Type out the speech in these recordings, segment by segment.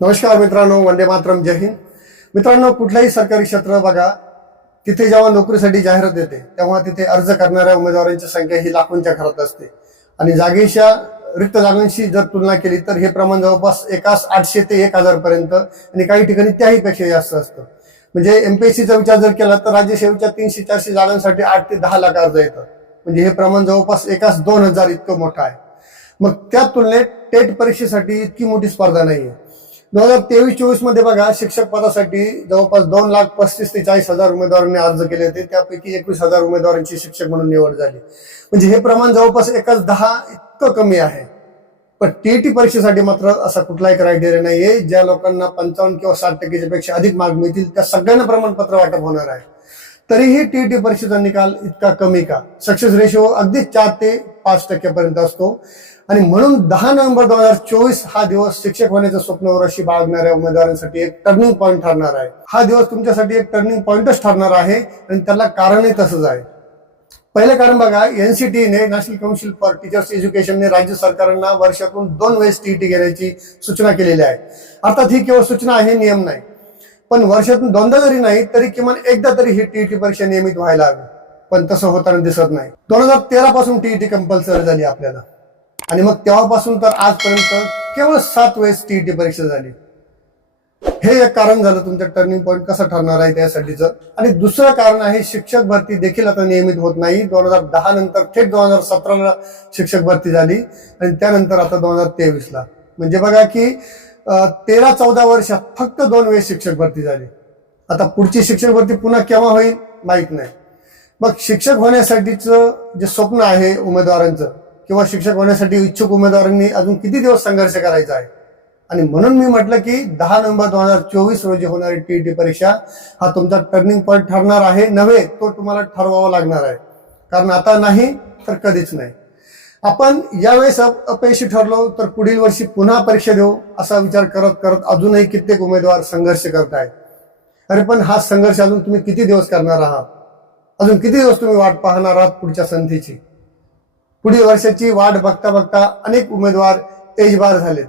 नमस्कार मित्रांनो, वंदे मातरम, जय हिंद. मित्रांनो, कुठलाही सरकारी क्षेत्र बघा, तिथे जेव्हा नोकरीसाठी जाहिरात येते तेव्हा तिथे अर्ज करणाऱ्या उमेदवारांची संख्या ही लाखोंच्या घरात असते आणि जागेच्या रिक्त जागांशी जर तुलना केली तर हे प्रमाण जवळपास एकास 800 ते 1000 पर्यंत आणि काही ठिकाणी त्याही पेक्षा जास्त असतं. म्हणजे एमपीएससीचा विचार जर केला तर राज्यसेवेच्या 300-400 जागांसाठी 8 ते 10 लाख अर्ज येतात. म्हणजे हे प्रमाण जवळपास एकास 2000 इतकं मोठं आहे. मग त्या तुलनेत टेट परीक्षेसाठी इतकी मोठी स्पर्धा नाहीये. 2023-24 मध्ये बघा, शिक्षक पदासाठी जवळपास 2,35,000 ते 40,000 उमेदवारांनी अर्ज केले होते. त्यापैकी 21,000 उमेदवारांची शिक्षक म्हणून निवड झाली. म्हणजे हे प्रमाण जवळपास एकाच 10 इतकं कमी आहे. पण टीईटी परीक्षेसाठी मात्र असा कुठलाही क्रायटेरिया नाहीये. ज्या लोकांना 55 किंवा 60% पेक्षा अधिक मार्क मिळतील त्या सगळ्यांना प्रमाणपत्र वाटप होणार आहे. तरीही टीईटी परीक्षेचा निकाल इतका कमी का? सक्सेस रेशो अगदी 4 ते 5% पर्यंत असतो. आणि म्हणून 10 नोव्हेंबर 2024 हा दिवस शिक्षक होण्याचं स्वप्न उराशी बाळगणाऱ्या उमेदवारांसाठी एक टर्निंग पॉईंट ठरणार आहे. हा दिवस तुमच्यासाठी एक टर्निंग पॉईंटच ठरणार आहे आणि त्याला कारणही तसंच आहे. पहिलं कारण बघा, एनसीटीने, नॅशनल काउन्सिल फॉर टीचर्स एज्युकेशनने राज्य सरकारांना वर्षातून 2 वेळेस टीईटी घेण्याची सूचना केलेली आहे. अर्थात ही केवळ सूचना आहे, नियम नाही. पण वर्षातून 2दा जरी नाही तरी किमान एकदा तरी ही टीईटी परीक्षा नियमित व्हायला हवी. पण तसं होताना दिसत नाही. 2013 पासून टीईटी कंपल्सरी झाली आपल्याला आणि मग तेव्हापासून तर आजपर्यंत केवळ 7 वेळेस टीईटी परीक्षा झाली. हे एक कारण झालं तुमचं टर्निंग पॉईंट कसं ठरणार आहे त्यासाठीचं. आणि दुसरं कारण आहे, शिक्षक भरती देखील आता नियमित होत नाही. 2010 नंतर थेट 2017ला शिक्षक भरती झाली आणि त्यानंतर आता 2023ला. म्हणजे बघा की 13-14 वर्षात फक्त 2 वेळेस शिक्षक भरती झाली. आता पुढची शिक्षक भरती पुन्हा केव्हा होईल माहित नाही. मग शिक्षक होण्यासाठीचं जे स्वप्न आहे उमेदवारांचं किंवा शिक्षक होण्यासाठी इच्छुक उमेदवारांनी अजून किती दिवस संघर्ष करायचा आहे. आणि म्हणून मी म्हटलं की 10 नोव्हेंबर 2024 रोजी होणारी टीईटी परीक्षा हा तुमचा टर्निंग पॉईंट ठरणार आहे. नव्हे, तो तुम्हाला ठरवावा लागणार आहे. कारण आता नाही तर कधीच नाही. आपण यावेळेस अपयशी ठरलो तर पुढील वर्षी पुन्हा परीक्षा देऊ असा विचार करत करत अजूनही कित्येक उमेदवार संघर्ष करत आहेत. अरे पण हा संघर्ष अजून तुम्ही किती दिवस करणार आहात? अजून किती दिवस तुम्ही वाट पाहणार आहात पुढच्या संधीची? पुढील वर्षाची वाट बघता बघता अनेक उमेदवार एज बार झालेत.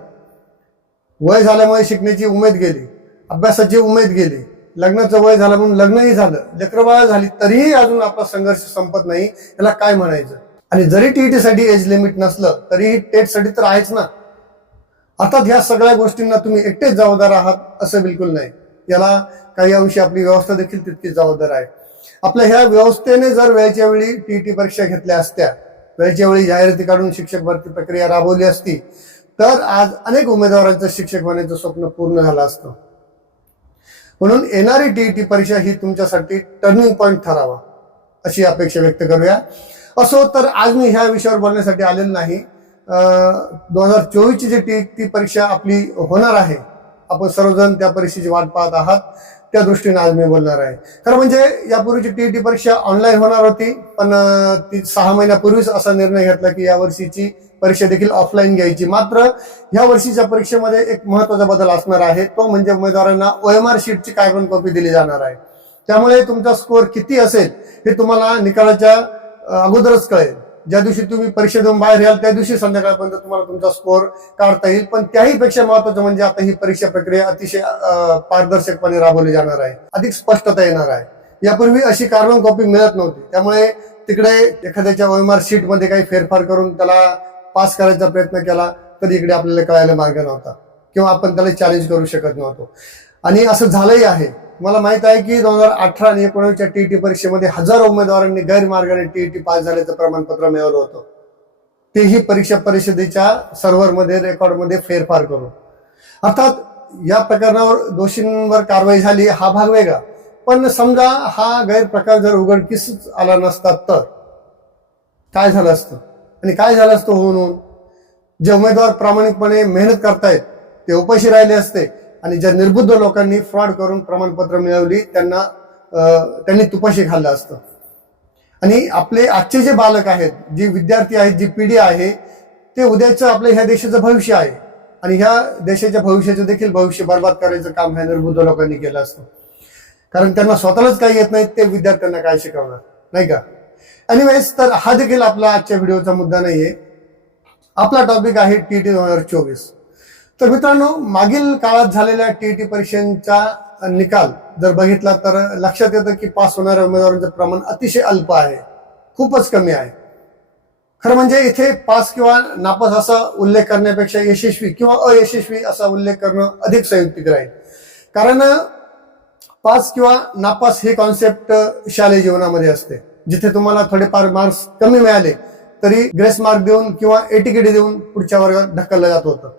वय झाल्यामुळे शिकण्याची उमेद गेली, अभ्यासाची उमेद गेली, लग्नाचं वय झालं म्हणून लग्नही झालं, लेकरबाळ झाली, तरीही अजून आपला संघर्ष संपत नाही. याला काय म्हणायचं? आणि जरी टीईटी साठी एज लिमिट नसलं तरीही टेट साठी तर आहेच ना. अर्थात ह्या सगळ्या गोष्टींना तुम्ही एकटेच जबाबदार आहात असं बिलकुल नाही. याला काही अंशी आपली व्यवस्था देखील तितकीच जबाबदार आहे. आपल्या ह्या व्यवस्थेने जर वेळच्या वेळी टीईटी परीक्षा घेतल्या असत्या, वेळच्या वेळी जाहिराती काढून शिक्षक भरती प्रक्रिया राबवली असती तर आज अनेक उमेदवारांचं शिक्षक होण्याचं स्वप्न पूर्ण झालं असतं. म्हणून येणारी टीईटी परीक्षा ही तुमच्यासाठी टर्निंग पॉईंट ठरावा अशी अपेक्षा व्यक्त करूया. असो तर आज मी ह्या विषयावर बोलण्यासाठी आलेलो नाही. 2024 ची जी टीईटी परीक्षा आपली होणार आहे, आपण सर्वजण त्या परीक्षेची वाट पाहत आहात, त्या दृष्टीने आज मी बोलणार आहे. खरं म्हणजे यापूर्वीची टीईटी परीक्षा ऑनलाईन होणार होती, पण ती 6 महिन्यापूर्वीच असा निर्णय घेतला की या वर्षीची परीक्षा देखील ऑफलाईन घ्यायची. मात्र या वर्षीच्या परीक्षेमध्ये एक महत्वाचा बदल असणार आहे. तो म्हणजे उमेदवारांना ओएमआर शीटची कार्बन कॉपी दिली जाणार आहे. त्यामुळे तुमचा स्कोअर किती असेल हे तुम्हाला निकालाच्या अगोदरच कळेल. ज्या दिवशी तुम्ही परीक्षा देऊन बाहेर याल त्या दिवशी संध्याकाळपर्यंत तुम्हाला तुमचा स्कोअर काढता येईल. पण त्याही पेक्षा महत्वाचं म्हणजे आता ही परीक्षा प्रक्रिया अतिशय पारदर्शकपणे राबवली जाणार आहे, अधिक स्पष्टता येणार आहे. यापूर्वी अशी कार्बन कॉपी मिळत नव्हती. त्यामुळे तिकडे एखाद्याच्या ओएमआर शीट मध्ये काही फेरफार करून त्याला पास करायचा प्रयत्न केला तर इकडे आपल्याला कळायला मार्ग नव्हता किंवा आपण त्याला चॅलेंज करू शकत नव्हतो. आणि असं झालंही आहे. मला माहित आहे की 2018 आणि 2019च्या टीईटी परीक्षेमध्ये हजारो उमेदवारांनी गैरमार्गाने टीईटी पास झाल्याचं प्रमाणपत्र मिळवलं होतं. तेही परीक्षा परिषदेच्या सर्व्हरमध्ये, रेकॉर्डमध्ये फेरफार करून. अर्थात या प्रकरणावर दोषींवर कारवाई झाली हा भाग वेगळा. पण समजा हा गैरप्रकार जर उघडकीस आला नसता तर काय झालं असतं? आणि काय झालं असतं होऊन? जे उमेदवार प्रामाणिकपणे मेहनत करतायत ते उपाशी राहिले असते आणि ज्या निर्बुद्ध लोकांनी फ्रॉड करून प्रमाणपत्र मिळवली त्यांनी तुपाशी खाल्लं असतं. आणि आपले आजचे जे बालक आहेत, जे विद्यार्थी आहेत, जी पिढी आहे, ते उद्याचं आपल्या ह्या देशाचं भविष्य आहे. आणि ह्या देशाच्या भविष्याचं देखील भविष्य बर्बाद करायचं काम ह्या निर्बुद्ध लोकांनी केलं असतं. कारण त्यांना स्वतःलाच काही येत नाही, ते विद्यार्थ्यांना काय शिकवणार, नाही का? एनिवेज, तर हा देखील आपला आजच्या व्हिडिओचा मुद्दा नाहीये. आपला टॉपिक आहे टीईटी 2024. तर मित्रांनो, मागील काळात झालेल्या टीईटी परीक्षांचा निकाल जर बघितला तर लक्षात येतं की पास होणाऱ्या उमेदवारांचं प्रमाण अतिशय अल्प आहे, खूपच कमी आहे. खरं म्हणजे इथे पास किंवा नापास असा उल्लेख करण्यापेक्षा यशस्वी किंवा अयशस्वी असा उल्लेख करणं अधिक संयुक्तिक राहील. कारण पास किंवा नापास ही कॉन्सेप्ट शालेय जीवनामध्ये असते, जिथे तुम्हाला थोडेफार मार्क्स कमी मिळाले तरी ग्रेस मार्क देऊन किंवा एटीकेटी देऊन पुढच्या वर्गात ढकललं जात होतं.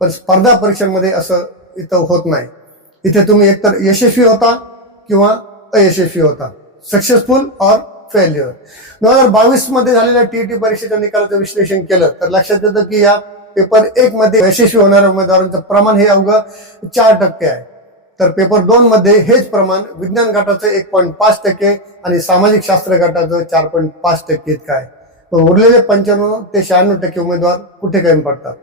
पण स्पर्धा परीक्षांमध्ये असं इथं होत नाही. इथे तुम्ही एकतर यशस्वी होता किंवा अयशस्वी होता, सक्सेसफुल और फेल्युअर. 2022 मध्ये झालेल्या टीईटी परीक्षेच्या निकालाचं विश्लेषण केलं तर लक्षात येतं की या पेपर 1 मध्ये यशस्वी होणाऱ्या उमेदवारांचं प्रमाण हे अवघं 4% आहे. तर पेपर 2 मध्ये हेच प्रमाण विज्ञान गटाचं 1.5% आणि सामाजिक शास्त्र गटाचं 4.5% इतकं आहे. उरलेले 95 ते 96% उमेदवार कुठे कमी पडतात.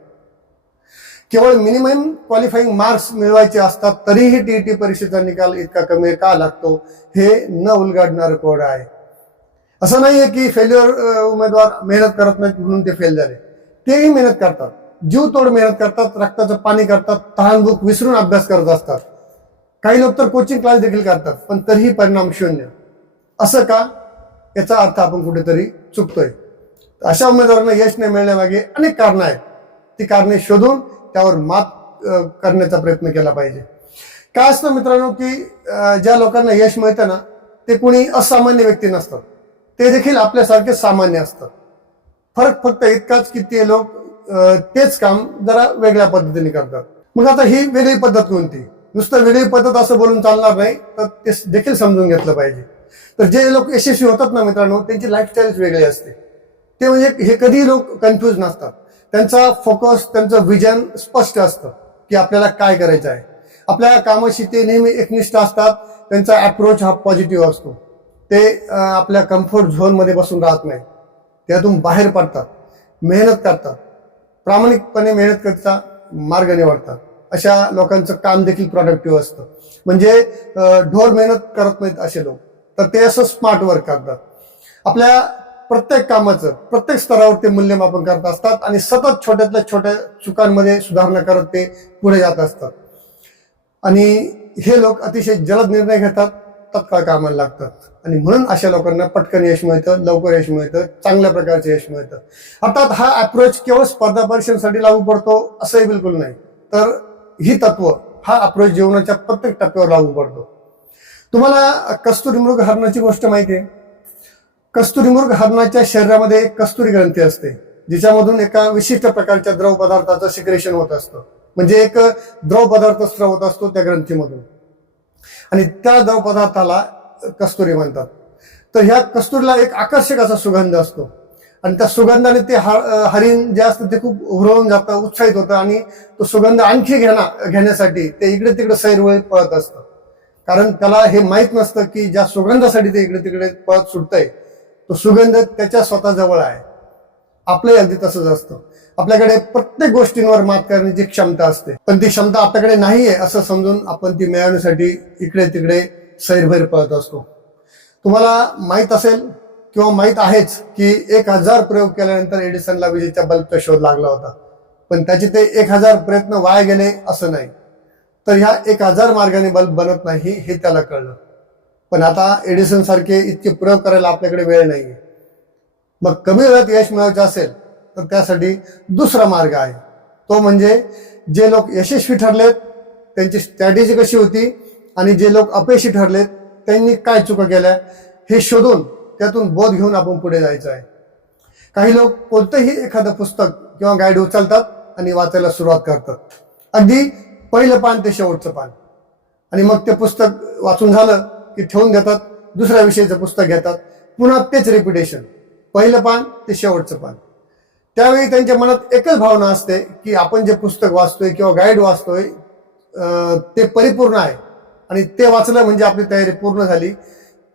केवळ मिनिमम क्वालिफाईंग मार्क्स मिळवायचे असतात तरीही टीईटी परीक्षेचा निकाल इतका कमी का लागतो, हे न उलगडणारं कोड आहे. असं नाहीये की फेल्युअर उमेदवार मेहनत करत नाहीत म्हणून ते फेल झाले. तेही मेहनत करतात, जीव तोड मेहनत करतात, रक्ताचं पाणी करतात, तहानभूक विसरून अभ्यास करत असतात. काही लोक तर कोचिंग क्लास देखील करतात, पण तरीही परिणाम शून्य. असं का? याचा अर्थ आपण कुठेतरी चुकतोय. अशा उमेदवारांना यश न मिळण्यामागे अनेक कारणं आहेत. ती कारणे शोधून त्यावर मात करण्याचा प्रयत्न केला पाहिजे. काय असतं मित्रांनो की ज्या लोकांना यश मिळतं ना, ते कोणी असामान्य व्यक्ती नसतात, ते देखील आपल्यासारखे सामान्य असतात. फरक फक्त इतकाच की ते लोक तेच काम जरा वेगळ्या पद्धतीने करतात. मग आता ही वेगळी पद्धत कोणती? नुसतं वेगळी पद्धत असं बोलून चालणार नाही, तर ते देखील समजून घेतलं पाहिजे. तर जे लोक यशस्वी होतात ना मित्रांनो, त्यांची लाईफस्टाईल वेगळी असते. ते म्हणजे हे कधी लोक कन्फ्युज नसतात. त्यांचा फोकस, त्यांचं विजन स्पष्ट असतं की आपल्याला काय करायचं आहे. आपल्या कामाशी ते नेहमी एकनिष्ठ असतात. त्यांचा अप्रोच हा पॉझिटिव्ह असतो. ते आपल्या कम्फर्ट झोनमध्ये बसून राहत नाही, त्यातून बाहेर पडतात, मेहनत करतात, प्रामाणिकपणे मेहनत करता मार्ग निवडतात. अशा लोकांचं काम देखील प्रोडक्टिव्ह असतं. म्हणजे ढोर मेहनत करत नाहीत असे लोक, तर ते असं स्मार्ट वर्क करतात. आपल्या प्रत्येक कामाचं प्रत्येक स्तरावर ते मूल्यमापन करत असतात आणि सतत छोट्यातल्या छोट्या चुकांमध्ये सुधारणा करत ते पुढे जात असतात. आणि हे लोक अतिशय जलद निर्णय घेतात, तत्काळ कामाला लागतात. आणि म्हणून अशा लोकांना पटकन यश मिळतं, लवकर यश मिळतं, चांगल्या प्रकारचं यश मिळतं. अर्थात हा अप्रोच केवळ स्पर्धा परीक्षांसाठी लागू पडतो असंही बिलकुल नाही. तर ही तत्व, हा अप्रोच जीवनाच्या प्रत्येक टप्प्यावर लागू पडतो. तुम्हाला कस्तुरीमृग हरणाची गोष्ट माहिती आहे? कस्तुरीमृग हरणाच्या शरीरामध्ये एक कस्तुरी ग्रंथी असते, जिच्यामधून एका विशिष्ट प्रकारच्या द्रव पदार्थाचं सिक्रेशन होत असतं. म्हणजे एक द्रव पदार्थ स्त्रव होत असतो त्या ग्रंथीमधून, आणि त्या द्रव पदार्थाला कस्तुरी म्हणतात. तर ह्या कस्तुरीला एक आकर्षक असा सुगंध असतो, आणि त्या सुगंधाने ते हरिण जे असतं ते खूप हुरळून जातं, उत्साहित होतं, आणि तो सुगंध आणखी घेण्यासाठी ते इकडे तिकडे सैरवळीत पळत असतं. कारण त्याला हे माहीत नसतं की ज्या सुगंधासाठी ते इकडे तिकडे पळत सुटतंय, तो सुगंध त्याच्या स्वतः जवळ आहे. आपलंही अगदी तसंच असतं. आपल्याकडे प्रत्येक गोष्टींवर मात करण्याची क्षमता असते, पण ती क्षमता आपल्याकडे नाहीये असं समजून आपण ती मिळवण्यासाठी इकडे तिकडे सैरभैर पळत असतो. तुम्हाला माहित असेल किंवा माहित आहेच की 1000 प्रयोग केल्यानंतर एडिसनला विजेच्या बल्बचा शोध लागला होता. पण त्याचे ते 1000 प्रयत्न वाया गेले असं नाही. तर ह्या 1000 मार्गाने बल्ब बनत नाही हे त्याला कळलं. पण आता एडिसन सारखे इतके प्रयोग करायला आपल्याकडे वेळ नाहीये. मग कमी वेळात यश मिळवायचं असेल तर त्यासाठी दुसरा मार्ग आहे. तो म्हणजे जे लोक यशस्वी ठरलेत त्यांची स्ट्रॅटेजी कशी होती, आणि जे लोक अपयशी ठरलेत त्यांनी काय चुका केल्या हे शोधून त्यातून बोध घेऊन आपण पुढे जायचं आहे. काही लोक कोणतंही एखादं पुस्तक किंवा गाईड उचलतात आणि वाचायला सुरुवात करतात, अगदी पहिलं पान ते शेवटचं पान, आणि मग ते पुस्तक वाचून झालं की ठेवून देतात, दुसऱ्या विषयाचं पुस्तक घेतात, पुन्हा तेच रिपिटेशन, पहिलं पान ते शेवटचं पान. त्यावेळी त्यांच्या मनात एकच भावना असते की आपण जे पुस्तक वाचतोय किंवा गाईड वाचतोय ते परिपूर्ण आहे आणि ते वाचलं म्हणजे आपली तयारी पूर्ण झाली.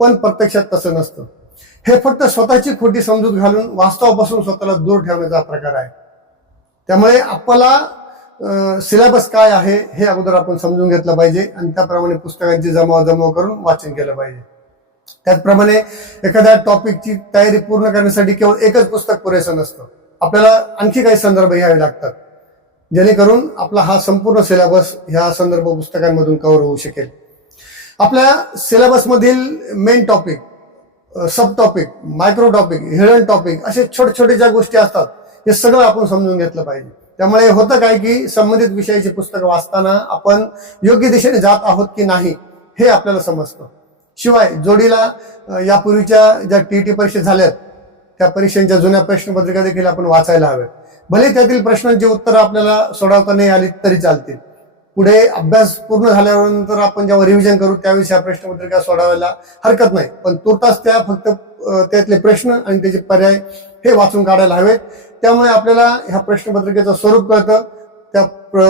पण प्रत्यक्षात तसं नसतं. हे फक्त स्वतःची खोटी समजूत घालून वास्तवापासून स्वतःला दूर ठेवण्याचा प्रकार आहे. त्यामुळे आपल्याला सिलेबस काय आहे हे अगोदर आपण समजून घेतलं पाहिजे आणि त्याप्रमाणे पुस्तकांची जमवाजमव करून वाचन केलं पाहिजे. त्याचप्रमाणे एखाद्या टॉपिकची तयारी पूर्ण करण्यासाठी केवळ एकच पुस्तक पुरेसं नसतं. आपल्याला आणखी काही संदर्भ घ्यावे लागतात. जेणेकरून आपला हा संपूर्ण सिलेबस ह्या संदर्भ पुस्तकांमधून कव्हर होऊ शकेल. आपल्या सिलेबसमधील main topic, sub topic, micro topic, hidden topic असे छोटे छोटे ज्या गोष्टी असतात हे सगळं आपण समजून घेतलं पाहिजे. त्यामुळे होतं काय की संबंधित विषयाची पुस्तकं वाचताना आपण योग्य दिशेने जात आहोत की नाही हे आपल्याला समजतं. शिवाय जोडीला यापूर्वीच्या ज्या टीईटी परीक्षा झाल्यात त्या परीक्षांच्या जुन्या प्रश्नपत्रिका देखील आपण वाचायला हव्यात. भले त्यातील प्रश्नांची उत्तरं आपल्याला सोडवता नाही आली तरी चालतील. पुढे अभ्यास पूर्ण झाल्यानंतर आपण जेव्हा रिव्हिजन करू त्यावेळी ह्या प्रश्नपत्रिका सोडवायला हरकत नाही, पण तुर्तास त्या फक्त त्यातले प्रश्न आणि त्याचे पर्याय हे वाचून काढायला हवेत. त्यामुळे आपल्याला ह्या प्रश्नपत्रिकेचं स्वरूप कळतं, त्या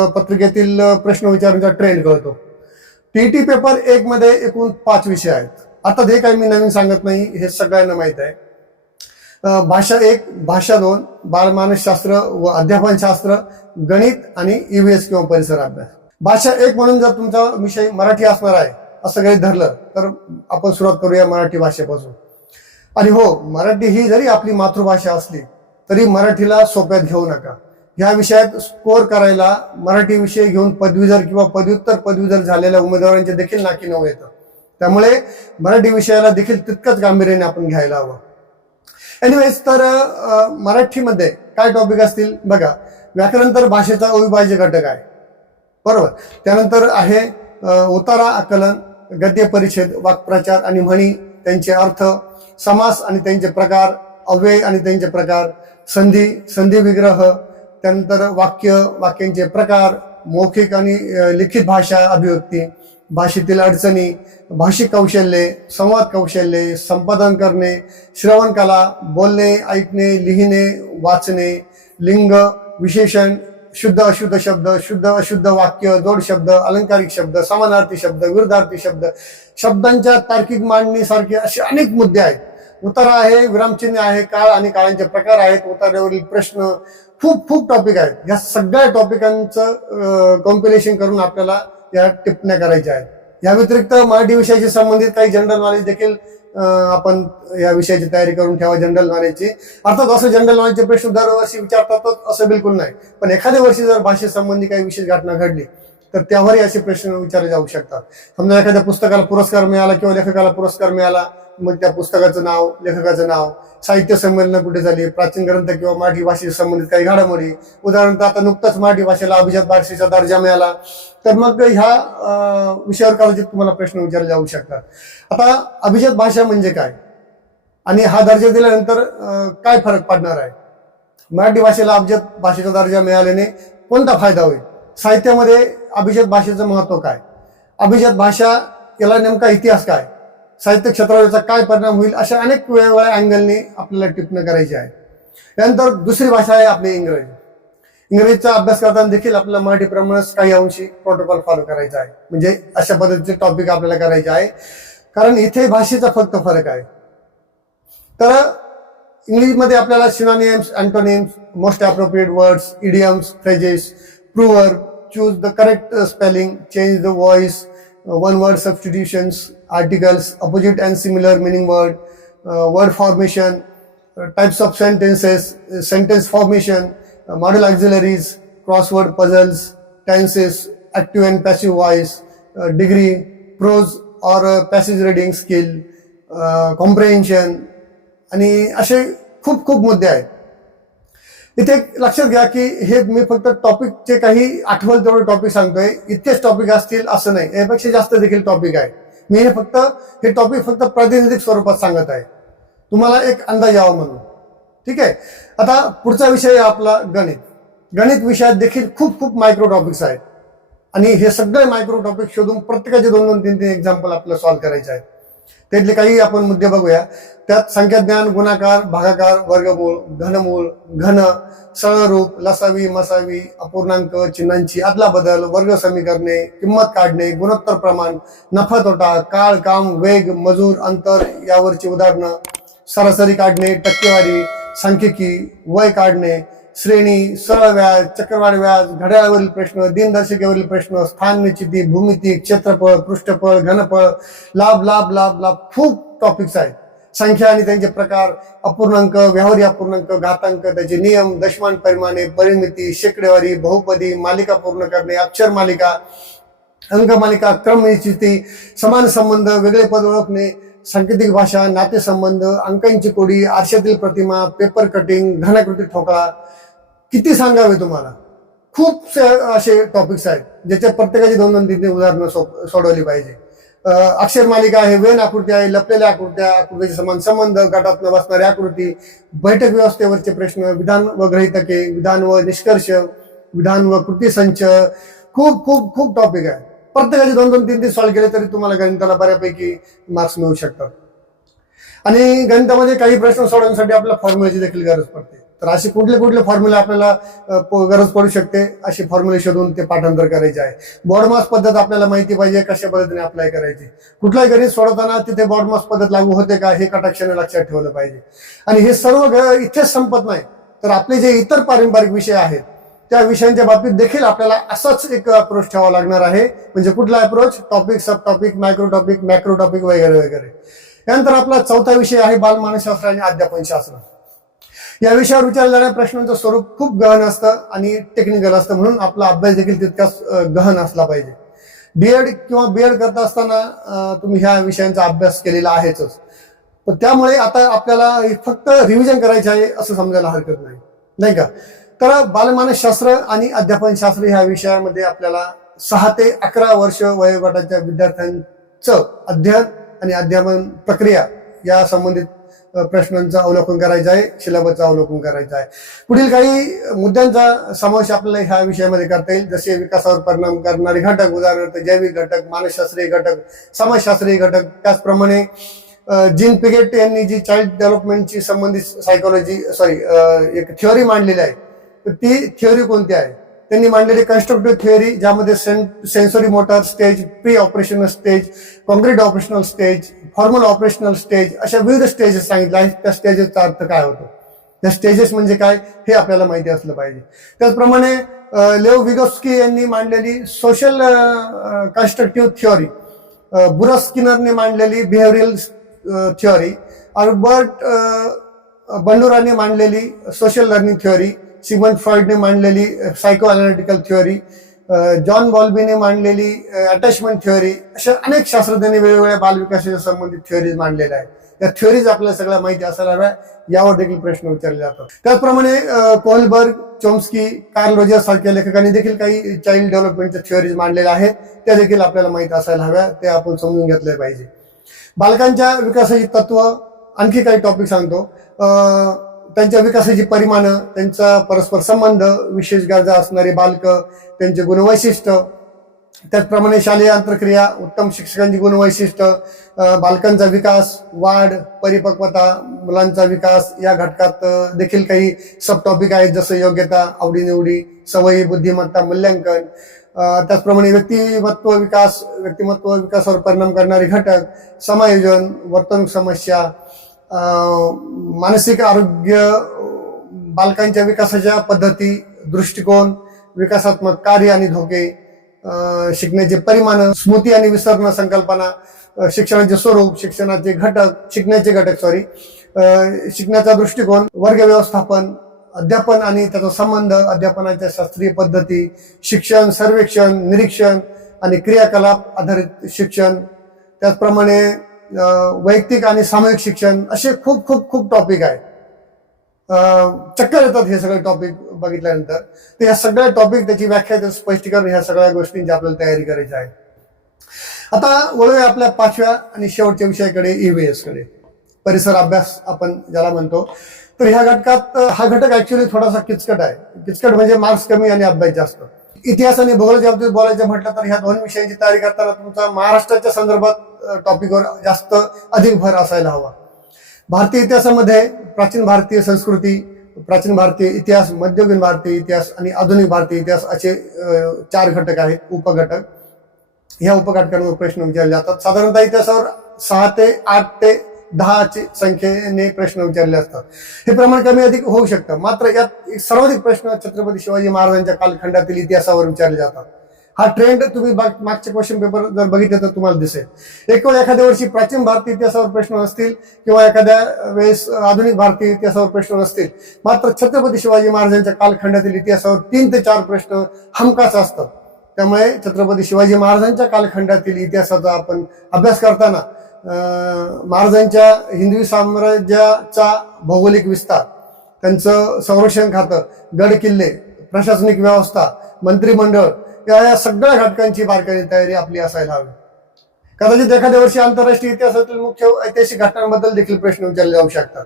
पत्रिकेतील प्रश्न विचारण्याचा ट्रेंड कळतो. टीईटी पेपर 1 मध्ये एकूण 5 विषय आहेत. आता हे काही मी नवीन सांगत नाही, हे सगळ्यांना माहित आहे. भाषा 1, भाषा 2, बालमानसशास्त्र व अध्यापनशास्त्र, गणित आणि ईव्हीएस किंवा परिसर अभ्यास. भाषा 1 म्हणून जर तुमचा विषय मराठी असणार आहे असं काही धरलं तर आपण सुरुवात करूया मराठी भाषेपासून. आणि हो, मराठी ही जरी आपली मातृभाषा असली तरी मराठीला सोप्यात घेऊ नका. ह्या विषयात स्कोअर करायला मराठी विषय घेऊन पदवीधर किंवा पदव्युत्तर पदवीधर झालेल्या उमेदवारांचे देखील नाकी नऊ येतं. त्यामुळे मराठी विषयाला देखील तितकंच गांभीर्याने आपण घ्यायला हवं. एनिवेज, तर मराठीमध्ये काय टॉपिक असतील बघा. व्याकरण तर भाषेचा अविभाज्य घटक आहे, बरोबर. त्यानंतर आहे उतारा आकलन, गद्य परिच्छेद, वाक्प्रचार आणि म्हणी, त्यांचे अर्थ, समास आणि त्यांचे प्रकार, अव्यय आणि त्यांचे प्रकार, संधी, संधी विग्रह, त्यानंतर वाक्य, वाक्यांचे प्रकार, मौखिक आणि लिखित भाषा अभिव्यक्ती, भाषेतील अडचणी, भाषिक कौशल्ये, संवाद कौशल्ये, संपादन करणे, श्रवण कला, बोलणे, ऐकणे, लिहिणे, वाचणे, लिंग, विशेषण, शुद्ध अशुद्ध शब्द, शुद्ध अशुद्ध वाक्य, जोड शब्द, अलंकारिक शब्द, समानार्थी शब्द, विरुद्धार्थी शब्द, शब्दांच्या तार्किक मांडणीसारखे असे अनेक मुद्दे आहेत. उतारा आहे, विरामचिन्ह आहे, काळ आणि काळांचे प्रकार आहेत, उतार्यावरील प्रश्न, खूप खूप टॉपिक आहेत. या सगळ्या टॉपिकांचं कॉम्पिलेशन करून आपल्याला या टिप्पण्या करायच्या आहेत. या व्यतिरिक्त मराठी विषयाशी संबंधित काही जनरल नॉलेज देखील आपण या विषयाची तयारी करून ठेवा, जनरल नॉलेजची. अर्थात असं जनरल नॉलेजचे प्रश्न दरवर्षी विचारतातच असं बिलकुल नाही, पण एखाद्या वर्षी जर भाषेसंबंधी काही विशेष घटना घडली तर त्यावरही असे प्रश्न विचारले जाऊ शकतात. समजा एखाद्या पुस्तकाला पुरस्कार मिळाला किंवा लेखकाला पुरस्कार मिळाला, मग त्या पुस्तकाचं नाव, लेखकाचं नाव, साहित्य संमेलन कुठे झाली, प्राचीन ग्रंथ किंवा मराठी भाषेशी संबंधित काही घडामोडी. उदाहरणार्थ आता नुकताच मराठी भाषेला अभिजात भाषेचा दर्जा मिळाला, तर मग ह्या विषयावर कदाचित तुम्हाला प्रश्न विचारले जाऊ शकतात. आता अभिजात भाषा म्हणजे काय आणि हा दर्जा दिल्यानंतर काय फरक पडणार आहे, मराठी भाषेला अभिजात भाषेचा दर्जा मिळाल्याने कोणता फायदा होईल, साहित्यामध्ये अभिजात भाषेचं महत्व काय, अभिजात भाषा याला नेमका इतिहास काय, साहित्य क्षेत्रावर याचा काय परिणाम होईल, अशा अनेक वेगवेगळ्या अँगलने आपल्याला टिप्पणी करायची आहे. त्यानंतर दुसरी भाषा आहे आपली इंग्रजी. इंग्रजीचा अभ्यास करताना देखील आपल्याला मराठीप्रमाणेच काही अंशी प्रोटोकॉल फॉलो करायचा आहे. म्हणजे अशा पद्धतीचे टॉपिक आपल्याला करायचे आहे, कारण इथे भाषेचा फक्त फरक आहे. तर इंग्लिशमध्ये आपल्याला synonyms, antonyms, most appropriate words, idioms, phrases, proverb, choose the correct spelling, change the voice, one word substitutions, articles, opposite and similar meaning word, word formation, types of sentences, sentence formation, modal auxiliaries, crossword puzzles, tenses, active and passive voice, degree, prose और passage reading skill, comprehension आणि असे खूप खूप मुद्दे आहेत. इथे लक्षात घ्या की हे मी फक्त टॉपिकचे काही आठवल तेवढे टॉपिक सांगतोय, इतकेच टॉपिक असतील असं नाही, यापेक्षा जास्त देखील टॉपिक आहे. मी हे टॉपिक फक्त प्रातिनिधिक स्वरूपात सांगत आहे, तुम्हाला एक अंदाज यावा म्हणून. ठीक आहे. आता पुढचा विषय आहे आपला गणित. गणित विषयात देखील खूप खूप मायक्रो टॉपिक्स आहेत आणि हे सगळे मायक्रो टॉपिक शोधून प्रत्येकाचे 2-2, 3-3 एक्झाम्पल आपल्याला सॉल्व्ह करायचे आहेत. त्यातले काही आपण मुद्दे बघूया. त्यात संख्याज्ञान, गुणाकार, भागाकार, वर्गमूळ, घनमूळ, घन, सरळ रूप, लसावी, मसावी, अपूर्णांक, चिन्हांची अदलाबदल, वर्ग समीकरणे, किंमत काढणे, गुणोत्तर प्रमाण, नफा तोटा, काळ, काम, वेग, मजूर, अंतर यावरची उदाहरणं, सरासरी काढणे, टक्केवारी, सांख्यिकी, वय काढणे, श्रेणी, सरळ व्याज, चक्रवाढ व्याज, घड्याळावरील प्रश्न, दिनदर्शिकेवरील प्रश्न, स्थान निश्चिती, भूमिती, क्षेत्रफळ, पृष्ठफळ, घनफळ, लाभ लाभ लाभ लाभ, खूप टॉपिक्स आहेत. संख्या आणि त्यांचे प्रकार, अपूर्णांक, व्यावहारिक अपूर्णांक, घातांक, त्याचे नियम, दशमान परिमाणे, परिमिती, शेकडेवारी, बहुपदी, मालिका पूर्ण करणे, अक्षर मालिका, अंक मालिका, क्रम निश्चिती, समान संबंध, वेगळे पद ओळखणे, सांकेतिक भाषा, नातेसंबंध, अंकांची कोडी, आरशातील प्रतिमा, पेपर कटिंग, घनाकृती ठोकळा. किती सांगावे तुम्हाला. खूप असे टॉपिक्स आहेत ज्याच्या प्रत्येकाची 2-2, 3-3 उदाहरणं सोडवली पाहिजे. अक्षर मालिका आहे, वेन आकृती आहे, लपलेल्या आकृत्या, आकृतीचे समान संबंध, गटात न बसणारी आकृती, बैठक व्यवस्थेवरचे प्रश्न, विधान व गृहीतके, विधान व निष्कर्ष, विधान व कृती संच. खूप खूप खूप टॉपिक आहे. प्रत्येकाचे 2-2, 3-3 सॉल्व्ह केले तरी तुम्हाला गणिताला बऱ्यापैकी मार्क्स मिळू शकतात. आणि गणितामध्ये काही प्रश्न सोडवण्यासाठी आपल्याला फॉर्म्युलाची देखील गरज पडते. तर असे कुठले कुठले फॉर्म्युले आपल्याला गरज पडू शकते, अशी फॉर्म्युले शोधून ते पाठांतर करायचे आहे. बॉडमास पद्धत आपल्याला माहिती पाहिजे कशा पद्धतीने अप्लाय करायची. कुठलाही गणित सोडवताना तिथे बॉडमास पद्धत लागू होते का हे कटाक्षाने लक्षात ठेवलं पाहिजे. आणि हे सर्व इथेच संपत नाही, तर आपले जे इतर पारंपरिक विषय आहेत त्या विषयांच्या बाबतीत देखील आपल्याला असाच एक अप्रोच ठेवावा लागणार आहे. म्हणजे कुठला approach, topic, sub topic, micro topic, macro topic वगैरे वगैरे. यानंतर आपला चौथा विषय आहे बालमानसशास्त्र आणि अध्यापनशास्त्र. या विषयावर विचारल्या जाणाऱ्या प्रश्नांचं स्वरूप खूप गहन असतं आणि टेक्निकल असतं, म्हणून आपला अभ्यास देखील तितकाच गहन असला पाहिजे. डीएड किंवा बीएड करत असताना तुम्ही ह्या विषयांचा अभ्यास केलेला आहेच. तर त्यामुळे आता आपल्याला फक्त रिव्हिजन करायचे आहे असं समजायला हरकत नाही, नाही का. तर बालमानसशास्त्र आणि अध्यापनशास्त्र ह्या विषयामध्ये आपल्याला 6 ते 11 वर्ष वयोगटाच्या विद्यार्थ्यांचं अध्ययन आणि अध्यापन प्रक्रिया या संबंधित प्रश्नांचं अवलोकन करायचं आहे, सिलेबसचं अवलोकन करायचं आहे. पुढील काही मुद्द्यांचा समावेश आपल्याला ह्या विषयामध्ये करता येईल, जसे विकासावर परिणाम करणारे घटक, उदाहरणार्थ जैविक घटक, मानसशास्त्रीय घटक, समाजशास्त्रीय घटक. त्याचप्रमाणे जीन पिगेट यांनी जी चाइल्ड डेव्हलपमेंटची संबंधित एक थिअरी मांडलेली आहे, तर ती थिअरी कोणती आहे. त्यांनी मांडलेली कन्स्ट्रक्टिव्ह थिअरी, ज्यामध्ये sensory motor stage, pre operational stage, concrete operational stage, formal operational stage, अशा विविध स्टेजेस सांगितल्या आहेत. त्या स्टेजेसचा अर्थ काय होतो, त्या स्टेजेस म्हणजे काय हे आपल्याला माहिती असलं पाहिजे. त्याचप्रमाणे लेव विगोस्की यांनी मांडलेली सोशल कन्स्ट्रक्टिव्ह थिअरी, बुरस स्किनरने मांडलेली बिहेवियरल थिअरी, अल्बर्ट बंडुराने मांडलेली सोशल लर्निंग थिअरी, सिगमंड फ्रॉइडने मांडलेली सायको अनालिटिकल थिअरी, जॉन बॉल्बीने मांडलेली अटॅचमेंट थिअरी, अशा अनेक शास्त्रज्ञांनी वेगवेगळ्या बालविकासाच्या संबंधित थिअरीज मांडलेल्या आहेत. त्या थिअरीज आपल्याला सगळ्या माहिती असायला हव्या, यावर देखील प्रश्न विचारले जातात. त्याचप्रमाणे कोहलबर्ग, चॉम्स्की, कार्ल रोजर सारख्या लेखकांनी देखील काही चाइल्ड डेव्हलपमेंटच्या थिअरीज मांडलेल्या आहेत, त्या देखील आपल्याला माहिती असायला हव्या, ते आपण समजून घेतले पाहिजे. बालकांच्या विकासाची तत्व, आणखी काही टॉपिक सांगतो. त्यांच्या विकासाची परिमाणं, त्यांचा परस्पर संबंध, विशेष गरजा असणारी बालक, त्यांचे गुणवैशिष्ट्य, त्याचप्रमाणे शालेय आंतरक्रिया, उत्तम शिक्षकांची गुणवैशिष्ट्य, बालकांचा विकास, वाढ, परिपक्वता, मुलांचा विकास या घटकात देखील काही सब टॉपिक आहेत, जसं योग्यता, आवडीनिवडी, सवयी, बुद्धिमत्ता, मूल्यांकन. त्याचप्रमाणे व्यक्तिमत्व विकासावर परिणाम करणारे घटक, समायोजन, वर्तणूक समस्या, मानसिक आरोग्य, बालकांच्या विकासाच्या पद्धती, दृष्टिकोन, विकासात्मक कार्य आणि धोके, शिकण्याचे परिमाण, स्मृती आणि विसरण संकल्पना, शिक्षणाचे स्वरूप, शिक्षणाचे घटक, शिकण्याचा दृष्टिकोन, वर्ग व्यवस्थापन, अध्यापन आणि त्याचा संबंध, अध्यापनाच्या शास्त्रीय पद्धती, शिक्षण, सर्वेक्षण, निरीक्षण आणि क्रियाकलाप आधारित शिक्षण. त्याचप्रमाणे वैयक्तिक आणि सामूहिक शिक्षण, असे खूप खूप खूप टॉपिक आहेत. चक्कर येतात हे सगळे टॉपिक बघितल्यानंतर. तर ह्या सगळ्या टॉपिक, त्याची व्याख्या, त्याचं स्पष्टीकरण, ह्या सगळ्या गोष्टींची आपल्याला तयारी करायची आहे. आता वळूया आपल्या 5व्या आणि शेवटच्या विषयाकडे, ईव्हीएस कडे, परिसर अभ्यास आपण ज्याला म्हणतो. तर ह्या घटकात हा घटक ऍक्च्युअली थोडासा किचकट आहे. किचकट म्हणजे मार्क्स कमी आणि अभ्यास जास्त. इतिहास आणि भूगोलाच्या बाबतीत बोलायचं म्हटलं तर ह्या दोन विषयांची तयारी करताना तुमचा महाराष्ट्राच्या संदर्भात टॉपिकवर जास्त अधिक भर असायला हवा. भारतीय इतिहासामध्ये प्राचीन भारतीय संस्कृती, प्राचीन भारतीय इतिहास, मध्ययुगीन भारतीय इतिहास आणि आधुनिक भारतीय इतिहास असे 4 घटक आहेत, उपघटक. ह्या उपघटकांवर प्रश्न विचारले जातात. साधारणतः इतिहासावर 6 ते 8 ते 10 संख्येने प्रश्न विचारले असतात. हे प्रमाण कमी अधिक होऊ शकतं. मात्र यात सर्वाधिक प्रश्न छत्रपती शिवाजी महाराजांच्या कालखंडातील इतिहासावर विचारले जातात. हा ट्रेंड तुम्ही मागचे क्वेश्चन पेपर जर बघितले तर तुम्हाला दिसेल. एक वेळ एखाद्या वर्षी प्राचीन भारतीय इतिहासावर प्रश्न नसतील किंवा एखाद्या वेळेस आधुनिक भारतीय इतिहासावर प्रश्न नसतील, मात्र छत्रपती शिवाजी महाराजांच्या कालखंडातील इतिहासावर 3 ते 4 प्रश्न हमखास असतात. त्यामुळे छत्रपती शिवाजी महाराजांच्या कालखंडातील इतिहासाचा आपण अभ्यास करताना महाराजांच्या हिंदवी साम्राज्याचा भौगोलिक विस्तार, त्यांचं संरक्षण खातं, गड किल्ले, प्रशासनिक व्यवस्था, मंत्रिमंडळ या सगळ्या घटकांची बारकाईने तयारी आपली असायला हवी. कदाचित एखाद्या वर्षी आंतरराष्ट्रीय इतिहासातील मुख्य ऐतिहासिक घटनांबद्दल देखील प्रश्न विचारले जाऊ शकतात.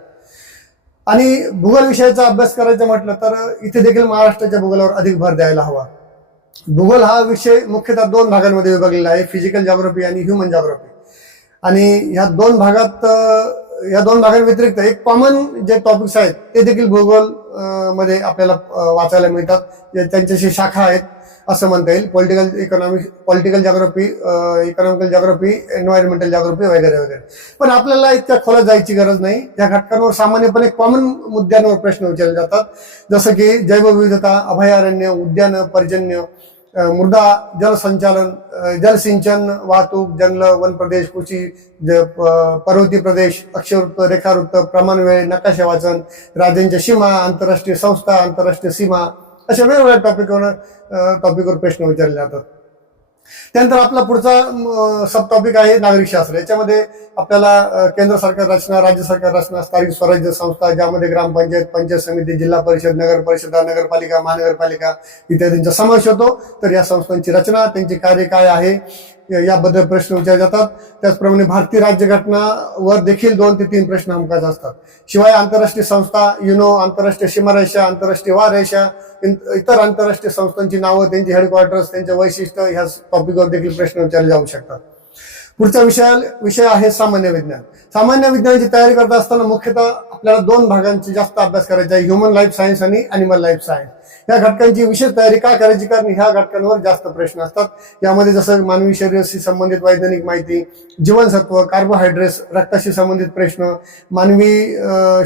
आणि भूगोल विषयाचा अभ्यास करायचं म्हटलं तर इथे देखील महाराष्ट्राच्या भूगोलावर अधिक भर द्यायला हवा. भूगोल हा विषय मुख्यतः 2 भागांमध्ये विभागलेला आहे, फिजिकल ज्योग्राफी आणि ह्युमन ज्योग्राफी. आणि या 2 भागांव्यतिरिक्त एक कॉमन जे टॉपिक्स आहेत ते देखील भूगोल मध्ये आपल्याला वाचायला मिळतात. त्यांच्याशी शाखा आहेत असं म्हणता येईल. Political geography, economical geography, environmental geography वगैरे वगैरे. पण आपल्याला इतक्या खोलात जायची गरज नाही. या घटकांवर सामान्यपणे कॉमन मुद्द्यांवर प्रश्न विचारले जातात, जसं की जैवविविधता, अभयारण्य, उद्यान, पर्जन्य, मृदा, जलसंचालन, जलसिंचन, वाहतूक, जंगल, वन प्रदेश, कृषी, पर्वतीय प्रदेश, अक्षवृत्त, रेखावृत्त, प्रमाणवेळ, नकाशा वाचन, राज्यांच्या सीमा, आंतरराष्ट्रीय संस्था, आंतरराष्ट्रीय सीमा, अशा वेगवेगळ्या टॉपिकवर प्रश्न विचारले जातात. त्यानंतर आपला पुढचा सब टॉपिक आहे नागरिक शास्त्र. याच्यामध्ये आपल्याला केंद्र सरकार रचना, राज्य सरकार रचना, स्थानिक स्वराज्य संस्था, ज्यामध्ये ग्रामपंचायत, पंचायत समिती, जिल्हा परिषद, नगर परिषद, नगरपालिका, महानगरपालिका इत्यादींचा समावेश होतो. तर या संस्थांची रचना, त्यांचे कार्य काय आहे याबद्दल प्रश्न विचारले जातात. त्याचप्रमाणे भारतीय राज्यघटनावर देखील 2 ते 3 प्रश्न हमखास असतात. शिवाय आंतरराष्ट्रीय संस्था, युनो, आंतरराष्ट्रीय सीमारेषा, आंतरराष्ट्रीय वाररेषा, इतर आंतरराष्ट्रीय संस्थांची नावं, त्यांची हेडक्वार्टर्स, त्यांचे वैशिष्ट्य ह्या टॉपिकवर देखील प्रश्न विचारले जाऊ शकतात. पुढचा विषय आहे सामान्य विज्ञान. सामान्य विज्ञानाची तयारी करत असताना मुख्यतः आपल्याला 2 भागांची जास्त अभ्यास करायचा आहे, ह्युमन लाईफ सायन्स आणि अॅनिमल लाईफ सायन्स. या घटकांची विशेष तयारी का करायची, कारण ह्या घटकांवर जास्त प्रश्न असतात. यामध्ये जसं मानवी शरीराशी संबंधित वैज्ञानिक माहिती, जीवनसत्व, कार्बोहायड्रेट्स, रक्ताशी संबंधित प्रश्न, मानवी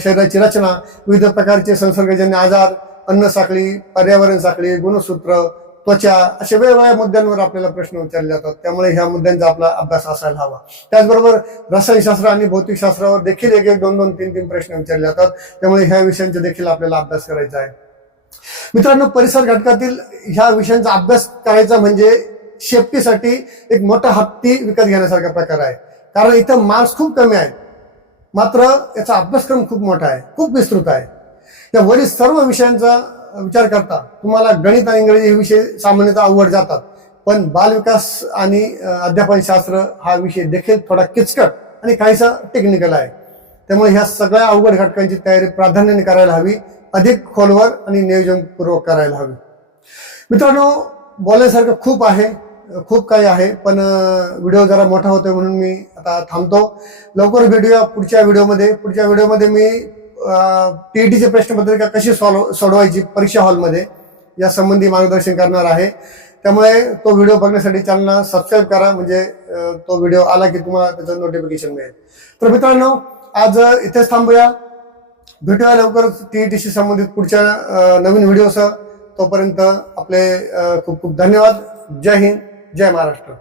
शरीराची रचना, विविध प्रकारचे संसर्गजन्य आजार, अन्न साखळी, पर्यावरण साखळी, गुणसूत्र, त्वचा, अशा वेगवेगळ्या मुद्द्यांवर आपल्याला प्रश्न विचारले जातात. त्यामुळे ह्या मुद्द्यांचा आपला अभ्यास असायला हवा. त्याचबरोबर रसायनशास्त्र आणि भौतिकशास्त्रावर देखील 1-1, 2-2, 3-3 प्रश्न विचारले जातात. त्यामुळे ह्या विषयांचा देखील आपल्याला अभ्यास करायचा आहे. मित्रांनो, परिसर घटकातील ह्या विषयांचा अभ्यास करायचा म्हणजे शेफ्टीसाठी एक मोठा हत्ती विकत घेण्यासारखा प्रकार आहे. कारण इथं मार्क्स खूप कमी आहेत, मात्र याचा अभ्यासक्रम खूप मोठा आहे, खूप विस्तृत आहे. या वरील सर्व विषयांचा विचार करता तुम्हाला गणित आणि इंग्रजी हे विषय सामान्यतः अवघड जातात, पण बालविकास आणि अध्यापनशास्त्र हा विषय देखील थोडा किचकट आणि काहीसा टेक्निकल आहे. त्यामुळे ह्या सगळ्या अवघड घटकांची तयारी प्राधान्याने करायला हवी, अधिक खोलवर आणि नियोजनपूर्वक करायला हवी. मित्रांनो, बोलण्यासारखं खूप काही आहे, पण व्हिडिओ जरा मोठा होतोय म्हणून मी आता थांबतो. लवकर भेटूया पुढच्या व्हिडिओमध्ये मी टीईटीचे प्रश्नपत्रिका कशी सोडवायची परीक्षा हॉलमध्ये या संबंधी मार्गदर्शन करणार आहे. त्यामुळे तो व्हिडिओ बघण्यासाठी चॅनलला सबस्क्राईब करा, म्हणजे तो व्हिडिओ आला की तुम्हाला त्याचं नोटिफिकेशन मिळेल. तर मित्रांनो, आज इथेच थांबूया. भेटूया लवकरच टीईटीशी संबंधित पुढच्या नवीन व्हिडिओसह. तोपर्यंत आपले खूप खूप धन्यवाद. जय हिंद, जय महाराष्ट्र.